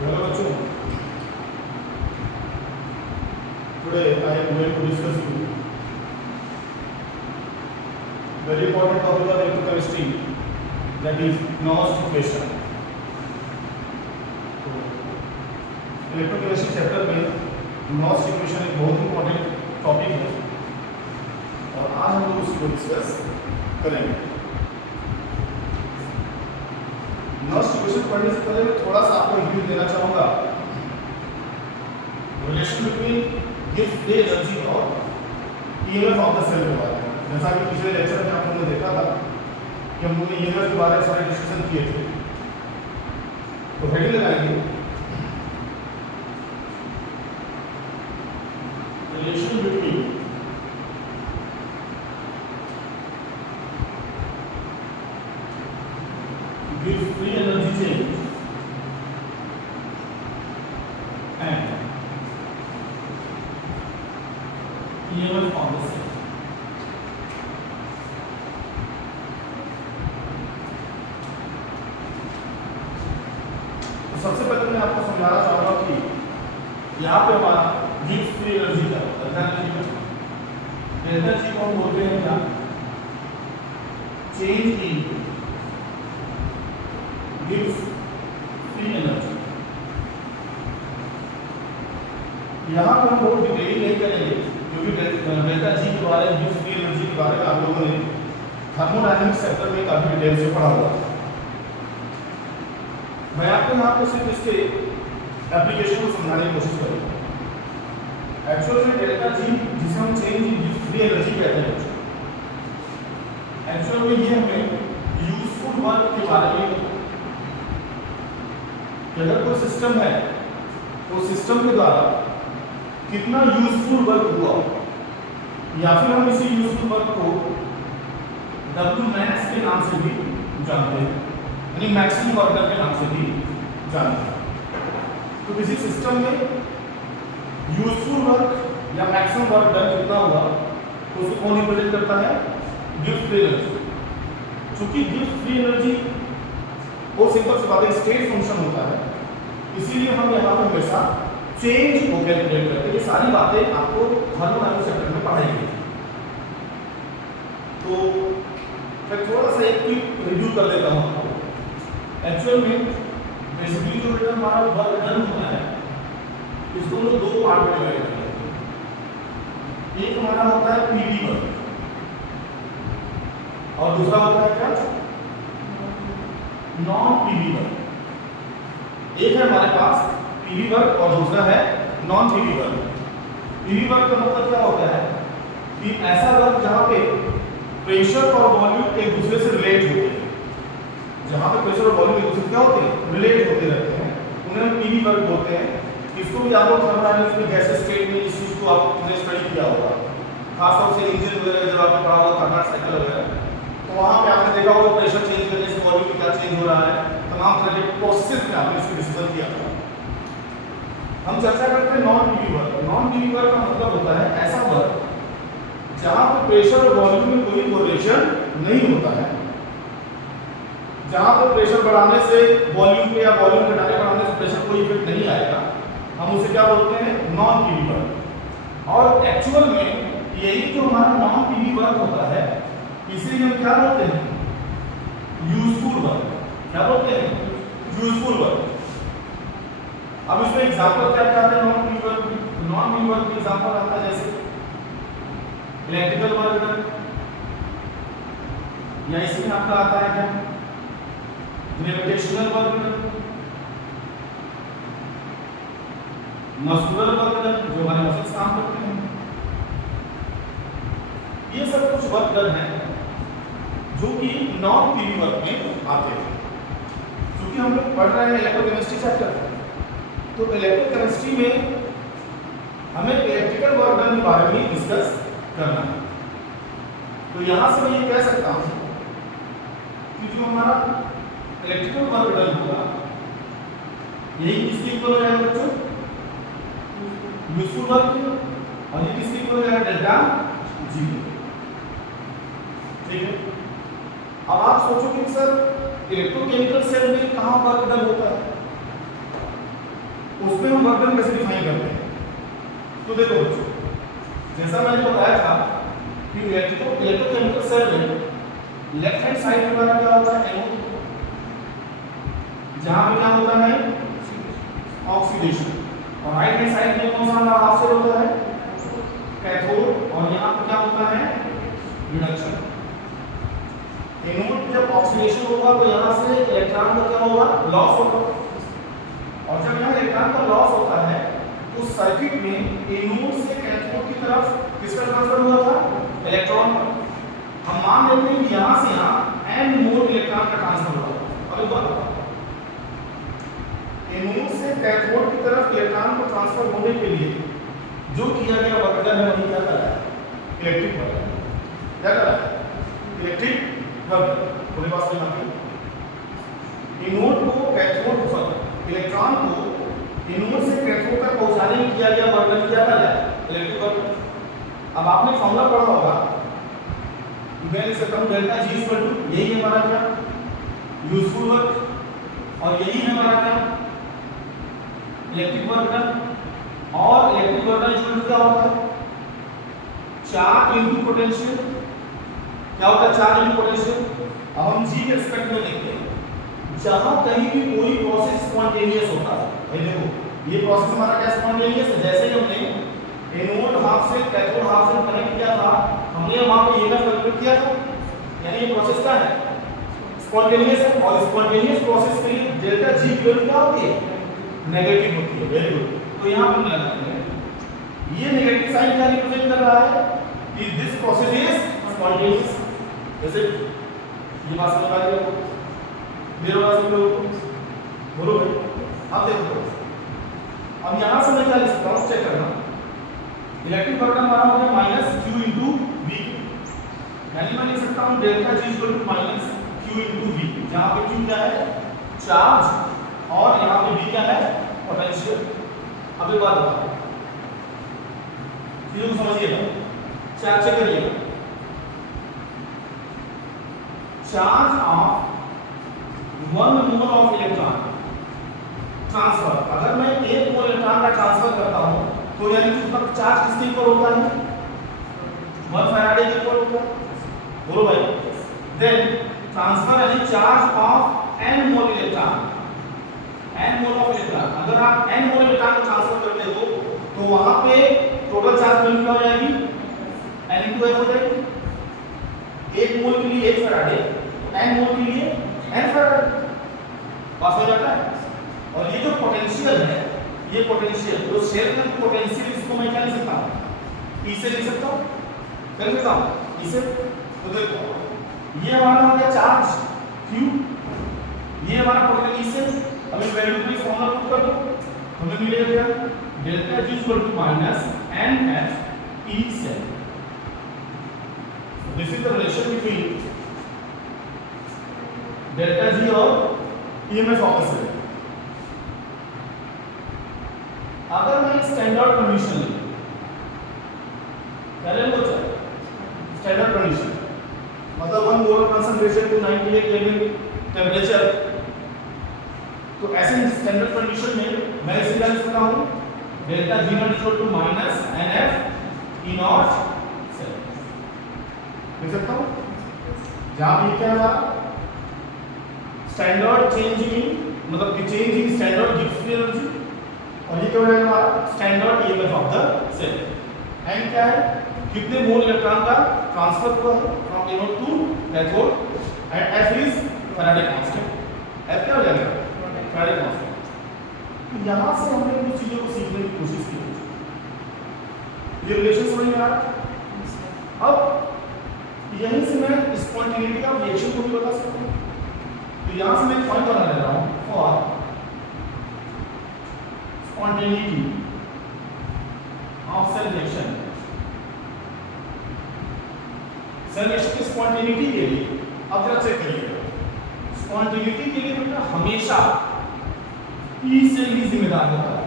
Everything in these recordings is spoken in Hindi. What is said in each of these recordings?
Hello बच्चों, today I am going to discuss you very important topic of electrochemistry, that is Gauss equation. तो इलेक्ट्रोकेमिस्ट्री चैप्टर में गॉस इक्वेशन एक बहुत इंपॉर्टेंट टॉपिक है और आज हम लोग उसको डिस्कस करेंगे। गॉस इक्वेशन पढ़ने से पहले मैं थोड़ा सा आपको रिव्यू देना चाहूँगा relation between gives free energy और ईएमएफ ऑफ द सेल के बारे में। जैसा कि पिछले लेक्चर में आप लोगों ने देखा था कि हम लोगों ने ईएमएफ के बारे में सारे डिस्कशन किए थे। तो हेडिंग लगाएंगे relation between gives free energy change and EMF on the cell. तो सबसे पहले मैं आपको समझाना चाहूंगा कि यहाँ पे हमारा गिव्स फ्री एनर्जी का डेल्टा जी को हम बोलते हैं क्या, change in gives free energy. यहाँ पर हम बहुत डिटेल नहीं करेंगे क्योंकि डेल्टा जी के बारे में, गिव्स फ्री एनर्जी के बारे में आप लोगों ने थर्मोडायनेमिक्स चैप्टर में काफी डिटेल से पढ़ा हुआ था। मैं आपको यहाँ पे सिर्फ इसके एप्लीकेशन को समझाने की कोशिश करूँगा। एक्चुअल में डेल्टा जी जिसे हम change in gives free energy कहते हैं, एक्चुअल में ये हमें यूजफुल वर्क के बारे में, अगर कोई सिस्टम है तो सिस्टम के द्वारा कितना यूजफुल वर्क हुआ, या फिर हम इसी यूजफुल वर्क को W max के नाम से भी जानते हैं, यानी मैक्सिमम वर्क के नाम से भी जानते हैं। तो किसी सिस्टम में यूजफुल वर्क या मैक्सिमम वर्क डन कितना हुआ तो उसको कौन रिप्रेजेंट करता है, गिव्स फ्री एनर्जी। चूंकि गिव्स फ्री एनर्जी वो सिंपल सी बात है, स्टेट फंक्शन होता है, इसीलिए हम यहाँ पे हमेशा चेंज को कैलकुलेट करते हैं। ये सारी बातें आपको थर्मोडायनेमिक्स चैप्टर में पढ़ाई गई थी। तो मैं थोड़ा सा एक क्विक रिव्यू कर लेता हूँ आपको। एक्चुअल में बेसिकली जो बेटा हमारा वर्क डन होता है इसको हम लोग दो पार्ट में डिवाइड करते हैं। एक हमारा होता है पीवी वर्क और दूसरा होता है क्या, नॉन पीवी वर्क। एक है हमारे पास पीवी वर्क और दूसरा है non PV work. PV work का मतलब क्या होता है कि ऐसा वर्क जहां पे प्रेशर और वॉल्यूम एक दूसरे से रिलेट होते हैं, जहां पे प्रेशर और वॉल्यूम एक दूसरे से क्या होते हैं, रिलेट होते रहते हैं, उन्हें हम पीवी वर्क बोलते हैं। इसको भी आप लोग थर्मोडायनेमिक्स में गैस स्टेट में इस चीज को आपने स्टडी किया होगा, खासतौर से इंजन वगैरह जब आपने पढ़ा होगा, कार्बन साइकिल वगैरह, तो वहां पे आपने देखा होगा प्रेशर चेंज करने से वॉल्यूम क्या चेंज हो रहा है, तमाम तरह के प्रोसेस में आपने इसकी डिस्कशन किया था। हम चर्चा करते हैं non PV work. Non PV work का मतलब होता है ऐसा वर्क जहां पर प्रेशर और वॉल्यूम में कोई कोरिलेशन नहीं होता है, जहां पर प्रेशर बढ़ाने से वॉल्यूम पे या वॉल्यूम घटाने बढ़ाने से प्रेशर कोई इफेक्ट नहीं आएगा, हम उसे क्या बोलते हैं, नॉन पीवी वर्क। और एक्चुअल में यही जो हमारा नॉन पीवी वर्क होता है इसे हम क्या बोलते हैं, यूजफुल वर्क। क्या बोलते हैं, यूजफुल वर्क। अब इसमें एग्जांपल क्या क्या आते हैं नॉन पीवी वर्क में? नॉन पीवी वर्क में एग्जांपल आता है जैसे इलेक्ट्रिकल वर्क, या इसमें आपका आता है क्या, ग्रेविटेशनल वर्क, मस्कुलर वर्क जो हमारे मसल्स काम करते हैं। ये सब कुछ वर्क डन है जो कि नॉन पीवी वर्क में आते हैं। क्योंकि हम लोग पढ़ रहे हैं इलेक्ट्रोकेमिस्ट्री चैप्टर, तो इलेक्ट्रोकेमिस्ट्री में हमें इलेक्ट्रिकल वर्क डन के बारे में डिस्कस करना है। तो यहाँ से मैं ये कह सकता हूँ कि जो हमारा इलेक्ट्रिकल वर्क डन होगा यही किसके इक्वल हो जाएगा बच्चों, यूजफुल वर्क, और ये किसके इक्वल हो जाएगा, डेल्टा जी। ठीक है। अब आप सोचोगे कि सर इलेक्ट्रोकेमिकल सेल में कहाँ वर्क डन होता है, उसमें हम वर्क डन कैसे डिफाइन करते हैं। तो देखो बच्चों, जैसा मैंने बताया था कि इलेक्ट्रोकेमिकल सेल में लेफ्ट हैंड साइड में हमारा क्या होता है, एनोड, जहां पे क्या होता है ऑक्सीडेशन, और राइट हैंड साइड में कौन सा हमारा हाफ सेल होता है, कैथोड, और यहाँ पे क्या होता है रिडक्शन। एनोड जब ऑक्सीडेशन होगा तो यहाँ से इलेक्ट्रॉन का क्या होगा, लॉस होगा, और जब यहाँ इलेक्ट्रॉन का लॉस होता है तो सर्किट में एनोड से कैथोड की तरफ किसका ट्रांसफर हुआ था, इलेक्ट्रॉन का। हम मान लेते हैं कि यहाँ से यहाँ n मोल इलेक्ट्रॉन का ट्रांसफर हुआ। अब एक बात बताओ, एनोड से कैथोड की तरफ इलेक्ट्रॉन को ट्रांसफर होने के लिए जो किया गया वर्क डन है वही क्या कर रहा है, इलेक्ट्रिक वर्क। क्या कर रहा है, इलेक्ट्रिक वर्क। पूरे पास में आती है एनोड को कैथोड पर इलेक्ट्रॉन को एनोड से कैथोड तक पहुंचाने में किया गया वर्क डन क्या कर रहा है, इलेक्ट्रिक वर्क। अब आपने फॉर्मूला पढ़ा होगा, मैं लिख सकता हूं डेल्टा जी इक्वल टू, यही है हमारा क्या यूजफुल वर्क, और यही है हमारा क्या इलेक्ट्रिक वर्क डन। और electric work done equal to क्या होता है, चार्ज इनटू पोटेंशियल। क्या होता है, चार्ज इनटू पोटेंशियल। अब हम जी के रिस्पेक्ट में लिखते हैं, जहां कहीं भी कोई प्रोसेस स्पॉन्टेनियस होता है, भाई देखो ये प्रोसेस हमारा क्या स्पॉन्टेनियस है, जैसे ही हमने एनोड हाफ से कैथोड हाफ से कनेक्ट किया था, हमने वहां पे ईएमएफ कैलकुलेट किया था, यानी ये प्रोसेस क्या है, स्पॉन्टेनियस है। और स्पॉन्टेनियस प्रोसेस के लिए डेल्टा जी की वैल्यू क्या होती है, नेगेटिव होती है। Very good. तो यहां पर लगाते हैं ये नेगेटिव साइन क्या रिप्रेजेंट कर रहा है कि दिस प्रोसेस इज स्पॉन्टेनियस। जैसे ये बात समझ आ रही है, मेरे पास भी लोग बोलो भाई। अब देखो, अब यहां से मैं क्या लिख सकता हूं, चेक करना, इलेक्ट्रिक वर्क डन हमारा हो गया माइनस क्यू इंटू वी, यानी मैं लिख सकता हूं delta G equal to minus Q into V, जहां पे क्यू क्या है चार्ज और यहां पे वी क्या है पोटेंशियल। अब एक बात बताओ, चीजों को समझिएगा, चार्ज चेक करिएगा, charge of 1 mole of electron transfer, अगर मैं 1 मोल इलेक्ट्रॉन का ट्रांसफर करता हूं तो यानी कि उसका चार्ज किसके इक्वल होता है, 1 फैराडे के इक्वल होता है। बोलो भाई। देन ट्रांसफर यानी charge of n mole electron, n mole of electron, अगर आप n मोल इलेक्ट्रॉन को ट्रांसफर करते हो तो वहां पे टोटल चार्ज वैल्यू क्या हो जाएगी, n/f हो जाएगी। 1 मोल के लिए 1 फैराडे, n मोल के लिए n फैराडे, पास हो जाता है। और ये जो पोटेंशियल है, ये पोटेंशियल जो सेल का पोटेंशियल, इसको मैं क्या लिख सकता हूं, E से लिख सकता हूं, कर सकता हूं इसे। तो देखो ये हमारा हो गया चार्ज Q, ये हमारा पोटेंशियल। अब इस वैल्यू को फॉर्मूला पुट कर दो, हमें मिलेगा क्या, delta G equal to minus NF E cell. This is the relation between delta G और EMF ऑफ द सेल। अगर मैं स्टैंडर्ड कंडीशन लूं, पहले वो स्टैंडर्ड कंडीशन मतलब 1 मोल कंसंट्रेशन टू 98 केल्विन टेंपरेचर, तो ऐसे स्टैंडर्ड कंडीशन में मैं इसे क्या लिख सकता हूं, delta G not equal to minus NF E not cell लिख सकता हूं, जहां भी क्या है स्टैंडर्ड चेंजिंग, मतलब कि changing standard gives free energy, और ये क्या हो जाएगा हमारा standard EMF of the cell. N क्या है, कितने मोल इलेक्ट्रॉन का ट्रांसफर हुआ है from anode to cathode, and F is Faraday constant. F क्या हो जाएगा, फैराडे कांस्टेंट। यहां से हमने कुछ चीजों को सीखने की कोशिश की, ये रिलेशन समझ में आ रहा है। अब यहीं से मैं स्पॉन्टेनिटी ऑफ रिएक्शन को भी बता सकता हूं। तो यहां से मैं पॉइंट बना ले रहा हूं for spontaneity of cell reaction। Cell reaction की स्पॉन्टेनिटी के लिए अब जरा चेक करिएगा, स्पॉन्टेनिटी के लिए बेटा हमेशा ई सेल ही जिम्मेदार होता है।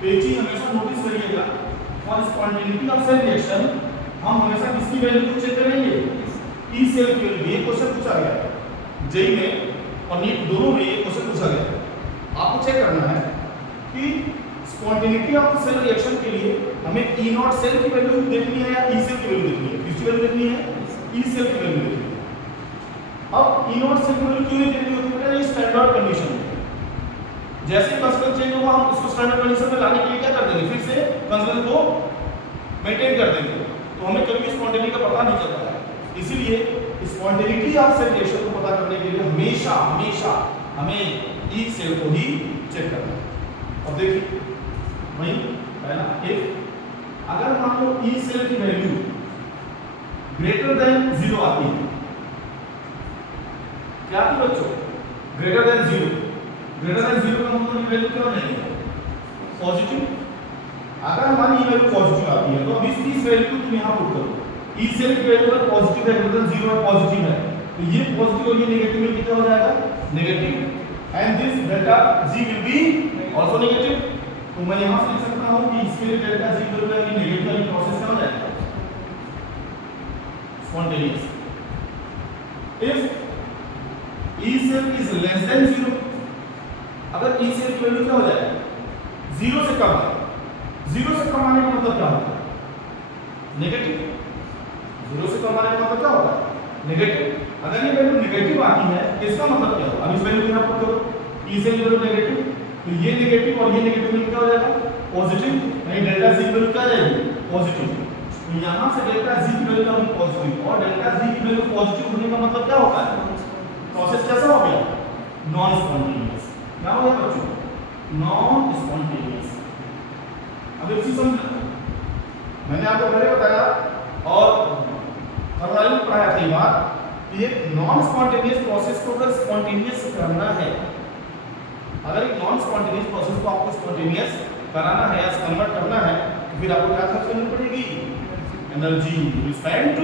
तो एक चीज हमेशा नोटिस करिएगा, for spontaneity of cell reaction हम हमेशा किसकी वैल्यू को चेक करेंगे, ई सेल की वैल्यू। ये क्वेश्चन पूछा गया जेई में और नीट दोनों में, ये क्वेश्चन पूछा गया। आपको चेक करना है कि स्पॉन्टेनिटी ऑफ सेल रिएक्शन के लिए हमें ई नॉट सेल की वैल्यू देखनी है या ई सेल की वैल्यू देखनी है? किसकी वैल्यू देखनी है? ई सेल की वैल्यू देखनी है। अब ई नॉट सेल की वैल्यू क्यों नहीं देखनी होती है? ये स्टैंडर्ड कंडीशन है। जैसे कंसर्न चेंज होगा हम उसको स्टैंडर्ड कंडीशन में लाने के लिए क्या कर देंगे? फिर से कंसर्न को मेंटेन कर देंगे, तो हमें कभी स्पॉन्टेनिटी का पता नहीं चलता है। इसीलिए स्पॉन्टेनिटी ऑफ सेल रिएक्शन को पता करने के लिए हमेशा हमेशा हमें ई सेल को ही चेक करना है। अब देखिए वही पहला इफ अगर मान लो ई सेल की वैल्यू ग्रेटर देन 0 आती है, क्या आती है बच्चों? Greater than 0। ग्रेटर देन 0 का मतलब वैल्यू क्या हो जाएगी? पॉजिटिव। अगर हमारी ये वैल्यू पॉजिटिव आती है तो अब इस वैल्यू को तुम यहां पुट करो। ई सेल की वैल्यू अगर पॉजिटिव है, ग्रेटर देन 0 है, पॉजिटिव है, तो ये पॉजिटिव और ये नेगेटिव में कितना हो जाएगा? Negative. And this delta G will be also negative. तो मैं यहां से लिख सकता हूं कि इसके लिए delta G will be negative वाली प्रोसेस क्या हो जाएगा? Spontaneous. If E cell is less than 0, अगर ई सेल की वैल्यू क्या हो जाएगा? 0 से कम है। 0 से कम आने का मतलब क्या होता है? नेगेटिव। 0 से कम आने का मतलब क्या होता है? नेगेटिव। अगर ये वैल्यू नेगेटिव आती है इसका मतलब क्या होगा? अब इस वैल्यू को यहां पुट करो, ई सेल की वैल्यू नेगेटिव, तो ये नेगेटिव और ये नेगेटिव में क्या हो जाएगा? पॉजिटिव। यानी डेल्टा जी की वैल्यू क्या आ जाएगी? पॉजिटिव। तो यहां से डेल्टा जी की वैल्यू का पॉजिटिव, और डेल्टा जी की वैल्यू पॉजिटिव होने का मतलब क्या होता है? प्रोसेस कैसा हो गया? Non spontaneous. क्या हो गया बच्चों? Non spontaneous. अब एक चीज समझना, मैंने आपको पहले बताया और थर्मोडायनामिक्स में पढ़ाया था ये बात, ये नॉन स्पॉन्टेनियस प्रोसेस को अगर स्पॉन्टेनियस करना है, अगर एक नॉन स्पॉन्टेनियस प्रोसेस को आपको स्पॉन्टेनियस कराना है या कन्वर्ट करना है, तो फिर आपको क्या खर्च करनी पड़ेगी? एनर्जी। स्पेंट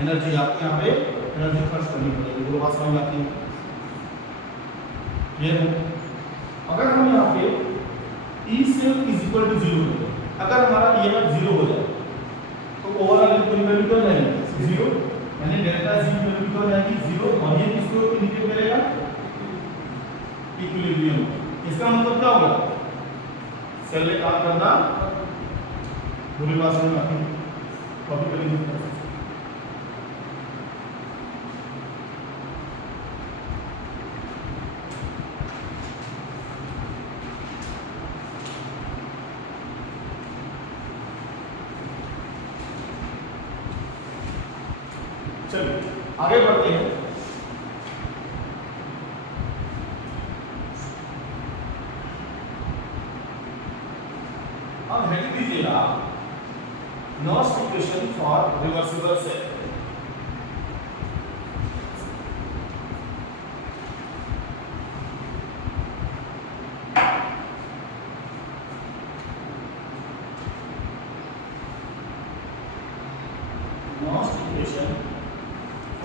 एनर्जी, आपको यहाँ पे एनर्जी खर्च करनी पड़ेगी। वो बात समझ आती है? क्लियर है? अगर हम यहाँ पे E cell is equal to 0, अगर हमारा ईएमएफ 0 हो जाए तो ओवरऑल पूरी वैल्यू क्या हो जाएगी? 0। यानी डेल्टा जी की वैल्यू क्या हो जाएगी? 0। और ये किसको इंडिकेट करेगा? इक्विलिब्रियम। इसका मतलब क्या होगा? सेल में काम करना पूरी बात समझ आती है? कॉपी करेंगे। चलिए आगे बढ़ते हैं। अब हेडिंग दीजिएगा Nernst equation for reversible cell. Nernst equation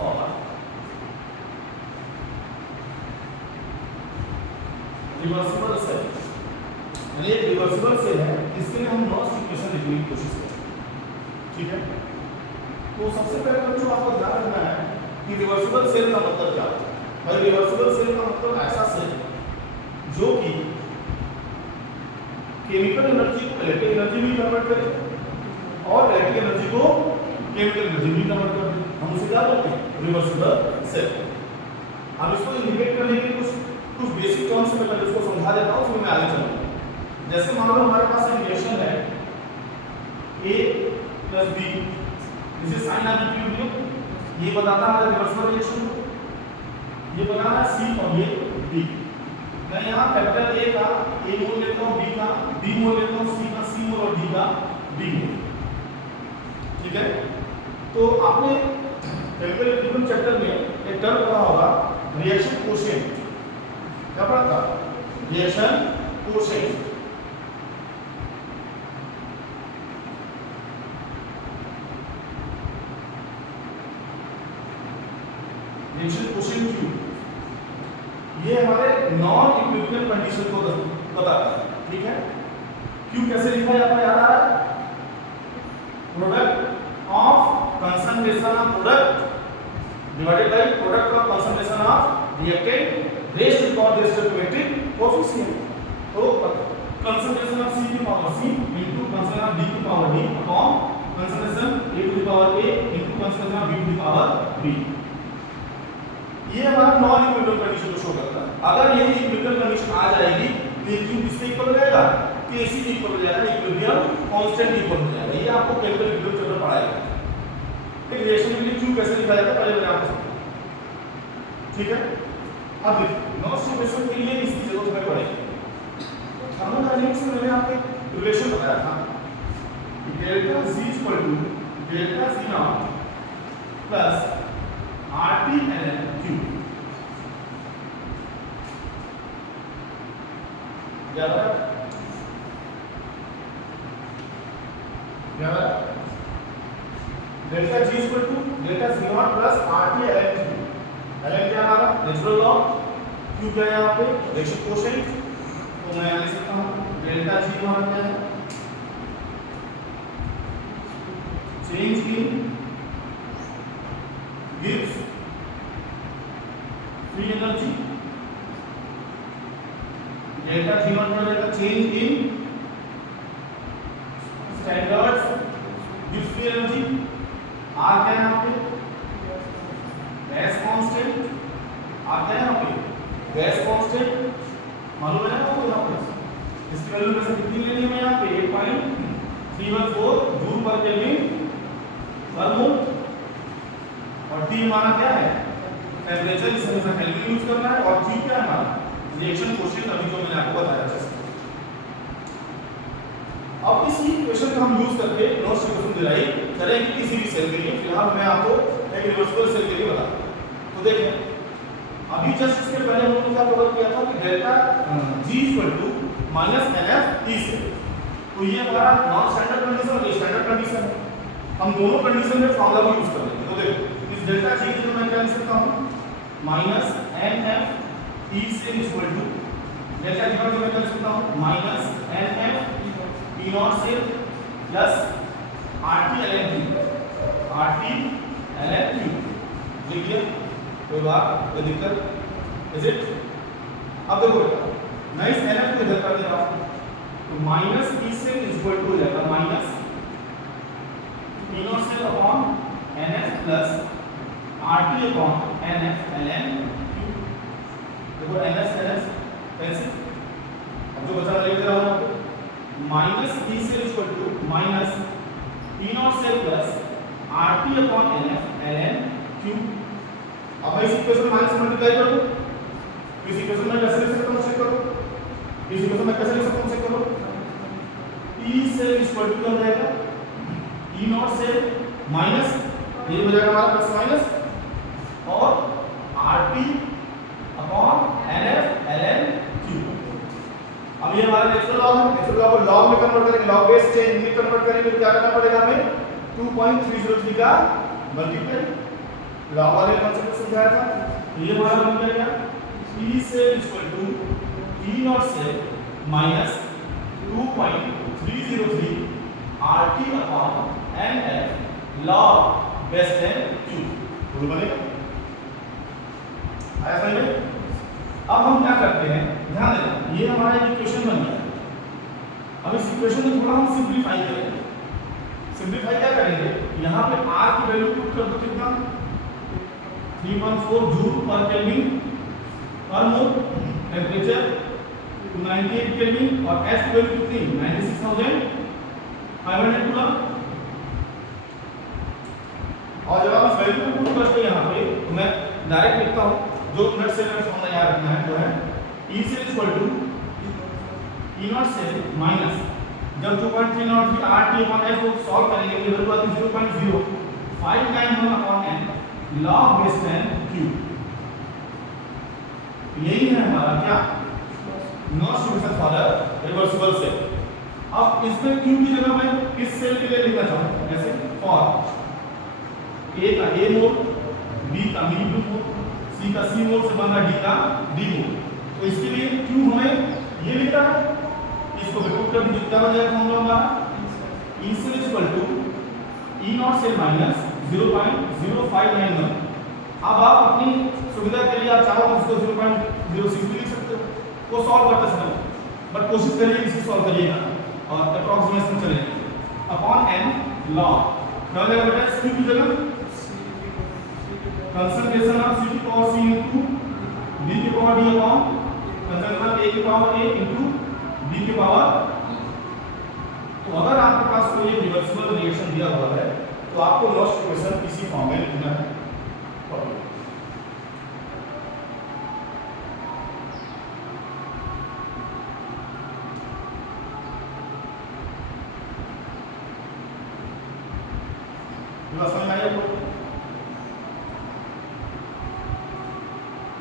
और रिवर्सिबल सेल, यानी एक रिवर्सिबल सेल है, इसके लिए हम नॉस्ट इक्वेशन लिखने की कोशिश करें। ठीक है? तो सबसे पहले बच्चों आपको ध्यान रखना है कि रिवर्सिबल सेल का मतलब क्या है। भाई रिवर्सिबल सेल का मतलब ऐसा सेल जो कि केमिकल एनर्जी को इलेक्ट्रिक एनर्जी में कन्वर्ट करे और इलेक्ट्रिक एनर्जी को केमिकल एनर्जी में कन्वर्ट कर दे, हम उसे क्या बोलते हैं? Reversible cell. अब इसको इंडिकेट करने के कुछ बेसिक टर्म्स में पहले इसको समझा देता हूं, फिर मैं आगे चलूंगा। जैसे मान लो हमारे पास एक रिएक्शन है A + B, जिसे साइन ऑफ इक्विलिब्रियम, ये बताता है हमारे रिवर्सिबल रिएक्शन को, ये बताना है C और ये B। मैं यहाँ कैपिटल A का A मोल लेता हूँ, B का B मोल लेता हूँ, C का C मोल और D का D मोल। ठीक है? तो आपने केमिकल इक्विलिब्रियम चैप्टर में एक टर्म पढ़ा होगा, रिएक्शन कोशेंट। क्या पढ़ा था? Reaction quotient. Reaction quotient Q, ये हमारे नॉन इक्विलिब्रियम कंडीशन को बताता है। ठीक है? Q कैसे लिखा जाता है? याद आ रहा है? Product of concentration of product divided by product of concentration of reactant raised to power raised to electric coefficient. तो concentration of C की power C into concentration of D की power D upon concentration A to the power A into concentration of B to the power B। ये हमारा नॉन इक्विलिब्रियम कंडीशन को शो करता है। अगर ये इक्विलिब्रियम कंडीशन आ जाएगी तो ये क्यू किससे इक्वल हो जाएगा, Kc इक्वल हो जाएगा, इक्विलिब्रियम कांस्टेंट इक्वल हो जाएगा। ये आपको केमिकल इक्विलिब्रियम चैप्टर पढ़ाएगा। एक रिएक्शन के लिए क्यू कैसे लिखा जाता है पहले मैंने आपको समझाया, ठीक है। अब देखिए नॉन सिचुएशन के लिए इसकी जरूरत हमें पड़ेगी। थर्मोडायनेमिक्स में मैंने आपको रिलेशन बताया था कि delta Z equal to delta Z naught plus RT ln Q। ज्यादा delta G equal to delta Z naught plus RT ln Q। ln क्या हमारा नेचुरल लॉग, Q क्या है यहाँ पे रिएक्शन कोएफिशिएंट, तो मैं लिख सकता हूँ डेल्टा G हमारा क्या है change in gives free energy, delta G not हो जाएगा change in standards gives free energy. R क्या है यहाँ पे गैस कांस्टेंट, R क्या है यहाँ पे गैस कांस्टेंट, मालूम है ना आपको यहाँ पे इसकी वैल्यू वैसे कितनी लेनी है यहाँ पे 8.314 जूल पर केल्विन पर मोल। और T हमारा क्या है टेंपरेचर, इसे हमेशा केल्विन यूज करना है। और Q क्या है हमारा रिएक्शन कोएफिशिएंट, अभी जो मैंने आपको बताया जैसे। अब इसी इक्वेशन का हम यूज करके नॉन सिचुएशन डिराइव करेंगे किसी भी सेल के लिए। फिलहाल मैं आपको एक रिवर्सिबल सेल के लिए बता दूं। तो देखिए अभी जस्ट इसके पहले हम लोगों ने क्या कवर किया था कि delta G equal to minus NF E से, तो ये हमारा नॉन स्टैंडर्ड कंडीशन और ये स्टैंडर्ड कंडीशन है। हम दोनों कंडीशन में फॉर्मूला को यूज कर लेंगे। तो देखो इस डेल्टा G को मैं क्या लिख सकता हूं माइनस NF E से इक्वल टू डेल्टा G को मैं क्या लिख सकता हूं माइनस NF E नॉट से plus RT ln Q, RT ln Q लिख दिया, कोई बात कोई दिक्कत इज इट। अब देखो मैं इस NF को इधर कर दे रहा हूं तो माइनस E से इक्वल टू हो जाएगा माइनस E नॉट से upon NF plus RT upon NF ln Q। देखो NF कैंसिल, अब जो बचा लिख दे रहा हूं आपको माइनस E से equal to minus E not से plus RT upon NF ln Q। अब मैं इस इक्वेशन में माइनस मल्टीप्लाई करूं, इस इक्वेशन में कैसे लिख सकता हूं चेक करो, इस इक्वेशन में कैसे लिख सकता हूं चेक करो। E से इक्वल टू हो जाएगा E नॉट से माइनस ये हो जाएगा हमारा प्लस माइनस और RT upon NF ln Q। अब ये हमारा नेचुरल लॉग है, नेचुरल लॉग को लॉग में कन्वर्ट करेंगे, लॉग बेस चेंज में कन्वर्ट करेंगे तो क्या करना पड़ेगा हमें 2.303 का मल्टीप्लाई लॉग वाले कांसेप्ट समझाया था। ये हमारा बन गया E से इक्वल टू E नॉट से minus 2.303 RT upon NF log base 10 Q बोल बनेगा। आया समझ में? अब हम क्या करते हैं ध्यान देना, ये हमारा एक इक्वेशन बन गया। अब इस इक्वेशन को थोड़ा हम सिंपलीफाई करेंगे। सिंपलीफाई क्या करेंगे, यहाँ पे R की वैल्यू पुट कर दो कितना 314 जूल पर केल्विन पर मोल, टेंपरेचर 298 केल्विन और S की वैल्यू कितनी 96,500 कूलम। और जब आप इस वैल्यू को पुट करते हैं यहाँ पे तो मैं डायरेक्ट लिखता हूँ जो मिनट से मैं फॉर्मूला याद रखना है, वो है E से इक्वल टू E नॉट से माइनस जब 2.303 RT अपॉन F को सॉल्व करेंगे ये वैल्यू आती है 0.0591 upon N log base 10 Q। यही है हमारा क्या नॉन equation for the reversible cell. अब इसमें Q की जगह मैं किस सेल के लिए लिखना चाहूँ, जैसे फॉर A का A मोल, B का B मोल, C का C मोल से बना D का D मोल। तो इसके लिए Q हमें ये लिखना है, इसको पुट कर दीजिए क्या बन जाएगा फॉर्मूला हमारा E से इक्वल टू E नॉट से माइनस 0.0591। अब आप अपनी सुविधा के लिए आप चाहो तो इसको 0.06 भी लिख सकते हो, वो सॉल्व करते समय बट कोशिश करिए इसे सॉल्व करिएगा और अप्रॉक्सीमेशन चलेंगे अपॉन n log क्या हो जाएगा बेटा c की जगह कंसंट्रेशन ऑफ c की पावर c इनटू d की power d upon concentration a की पावर a इनटू d की पावर। तो अगर आपके पास कोई एक रिवर्सिबल रिएक्शन दिया हुआ है तो आपको लॉस्ट इक्वेशन इसी फॉर्म में लिखना है। समझ में आया आपको?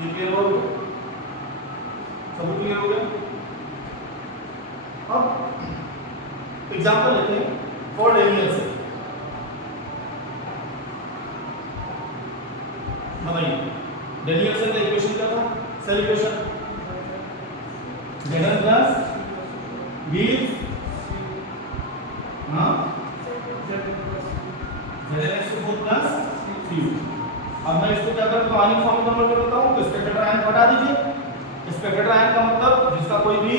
ये क्लियर हो गया? सब क्लियर हो गया? अब एग्जांपल लेते हैं फॉर डेनियल से। बताइए डेनियल से का इक्वेशन क्या था? Cell equation Zn plus give Zn plus Cu। अब मैं इसको क्या करता हूँ आयनिक फॉर्म में कन्वर्ट कर देता हूँ। तो स्पेक्ट्रल आयन हटा दीजिए। स्पेक्ट्रल आयन का मतलब जिसका कोई भी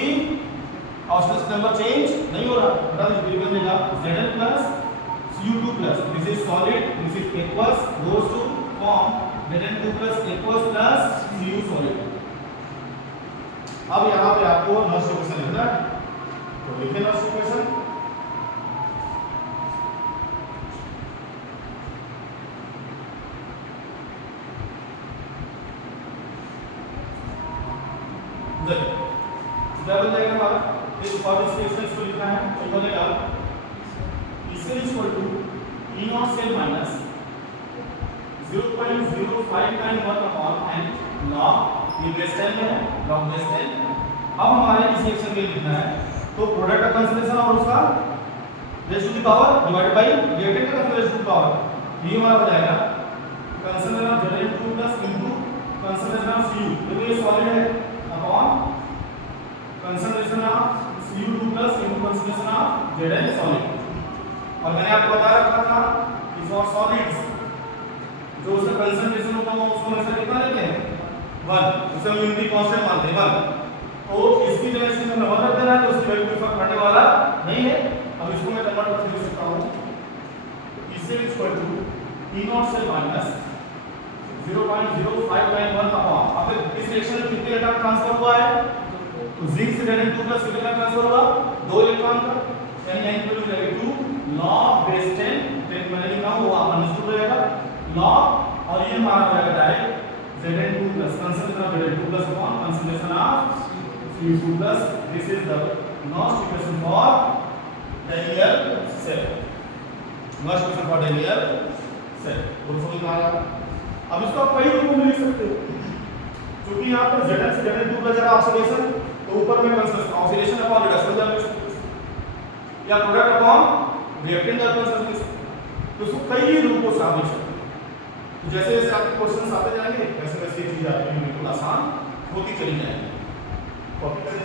ऑक्सीडेशन नंबर चेंज नहीं हो रहा, हटा दीजिए। बनेगा Zn plus Cu2 plus this is solid this is aqueous goes to form Zn2 plus aqueous plus Cu solid. अब यहाँ पे आपको नॉइस इक्वेशन लिखना है तो लिखिए नॉइस इक्वेशन। क्या बन जाएगा हमारा इस फॉर दिस केस को लिखना है तो बनेगा इसके equal to E not cell minus 0.0591 upon n log ये बेस 10 में है log बेस 10। अब हमारे इस रिएक्शन के लिए लिखना है तो प्रोडक्ट का कंसंट्रेशन और उसका raise to the power divided by reactant का रेज़ टू द पावर। ये हमारा हो जाएगा concentration of Zn2 plus into concentration of Cu तो ये सॉलिड है upon concentration of Cu2 plus into concentration of Zn solid. और मैंने आपको बता रखा था कि फॉर सॉलिड्स जो उसका कंसंट्रेशन होता है उसको हमेशा कितना लेते हैं 1 उसे हम यूनिटी कांस्टेंट मानते हैं 1। तो इसकी जगह से हमें 1 रख देना है तो उसकी वैल्यू कोई फर्क पड़ने वाला नहीं है। अब इसको मैं कन्वर्ट करके लिख सकता हूं इससे इक्वल टू E नॉट से माइनस 0.0591 अपॉन अब इस रिएक्शन में कितने इलेक्ट्रॉन ट्रांसफर हुआ है तो जिंक से Zn2 प्लस कितना ट्रांसफर हुआ 2 इलेक्ट्रॉन का यानी 9 को लिख 2 log बेस 10 मैंने लिखा वो आप अंडरस्टूड रहेगा log और ये हमारा हो जाएगा direct Zn2 plus concentration of Zn2 plus upon concentration of Cu2 plus this is the नॉइस इक्वेशन फॉर डेनियल सेल। नॉइस इक्वेशन फॉर डेनियल सेल बोलो समझ में आ रहा? अब इसको आप कई रूपों में लिख सकते हो क्योंकि यहां पर Zn से Zn2 प्लस जरा ऑक्सीडेशन तो ऊपर में कंसंट्रेशन ऑक्सीडेशन अपॉन रिडक्शन जा सकते या प्रोडक्ट अपॉन रिएक्टेंट का कंसंट्रेशन तो इसको कई रूपों से आप लिख सकते हो। तो जैसे जैसे आपके क्वेश्चंस आते जाएंगे वैसे वैसे ये चीज आपकी बिल्कुल आसान होती चली जाएगी। कॉपी करें